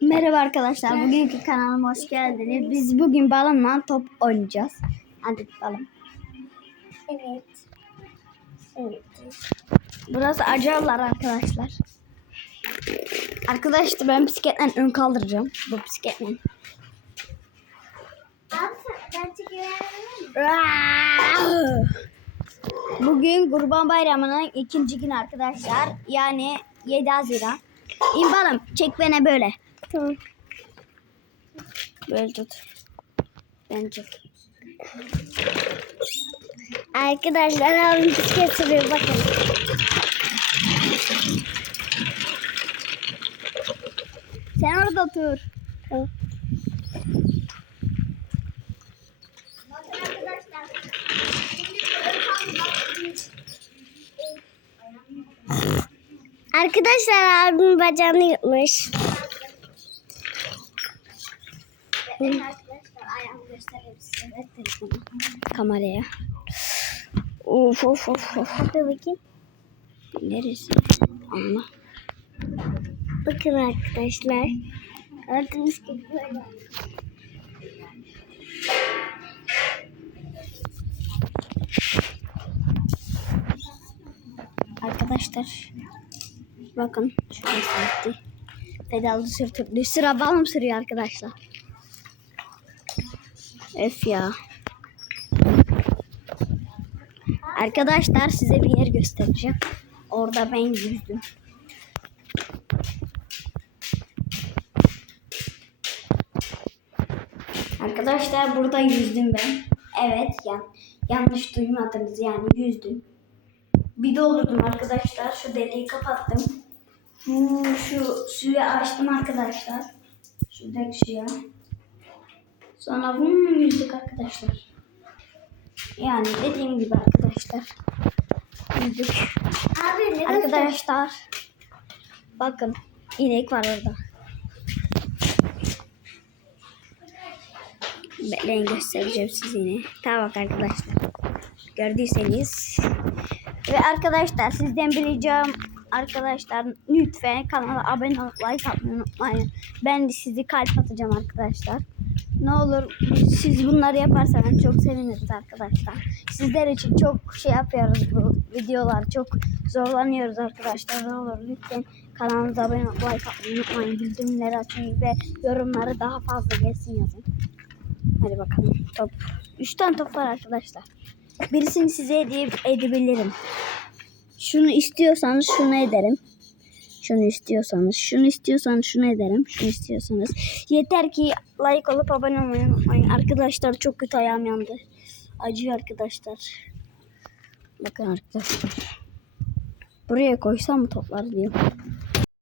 Merhaba arkadaşlar. Bugünkü kanalıma hoş geldiniz. Biz bugün balonla top oynayacağız. Hadi bakalım. Evet. Evet. Burası Acarlar arkadaşlar. Arkadaşlar ben bisikletle ön kaldıracağım. Bu bisikletle. Bugün Kurban Bayramı'nın ikinci günü arkadaşlar. Yani 7 Haziran. İn balım çek beni böyle. Tamam. Böyle tut. Ben çek. Arkadaşlar abim bisiklet sürüyor bakın. Sen orada otur. Tamam. Arkadaşlar abim bacağını yutmuş. Arkadaşlar. Kameraya. Of of of of. Hadi bakayım. Neresi? Allah. Bakın arkadaşlar. Gördüğünüz gibi böyle. Arkadaşlar. Bakın. Şurası gitti. Pedalı sürtüp. Sıra balım sürüyor arkadaşlar. Öf ya. Arkadaşlar size bir yer göstereceğim. Orada ben yüzdüm. Arkadaşlar burada yüzdüm ben. Evet yan, yanlış duymadınız yani yüzdüm. Bir doldurdum arkadaşlar. Şu deliği kapattım. Bu, şu suyu açtım arkadaşlar. Şuradaki suya. Sonra bunu yüzdük arkadaşlar. Yani dediğim gibi arkadaşlar. Yüzdük. Abi ne Arkadaşlar. Bakın. inek var orada. Bekleyin göstereceğim size yine. Tamam bak arkadaşlar. Gördüyseniz. Ve arkadaşlar sizden bileceğim arkadaşlar lütfen kanala abone olup like atmayı unutmayın. Ben de sizi kalp atacağım arkadaşlar. Ne olur siz bunları yaparsanız çok seviniriz arkadaşlar. Sizler için çok şey yapıyoruz bu videolar. Çok zorlanıyoruz arkadaşlar. Ne olur lütfen kanalımıza abone olup like atmayı unutmayın. Bildirimleri açın ve yorumları daha fazla gelsin yazın. Hadi bakalım top. Üç tane top var arkadaşlar. Birisini size hediye edebilirim. Şunu istiyorsanız şunu ederim. Şunu istiyorsanız, şunu istiyorsanız şunu ederim. Şunu istiyorsanız. Yeter ki like olup abone olmayı unutmayın. Arkadaşlar çok kötü ayağım yandı. Acıyor arkadaşlar. Bakın arkadaşlar. Buraya koysam mı toplar diyor.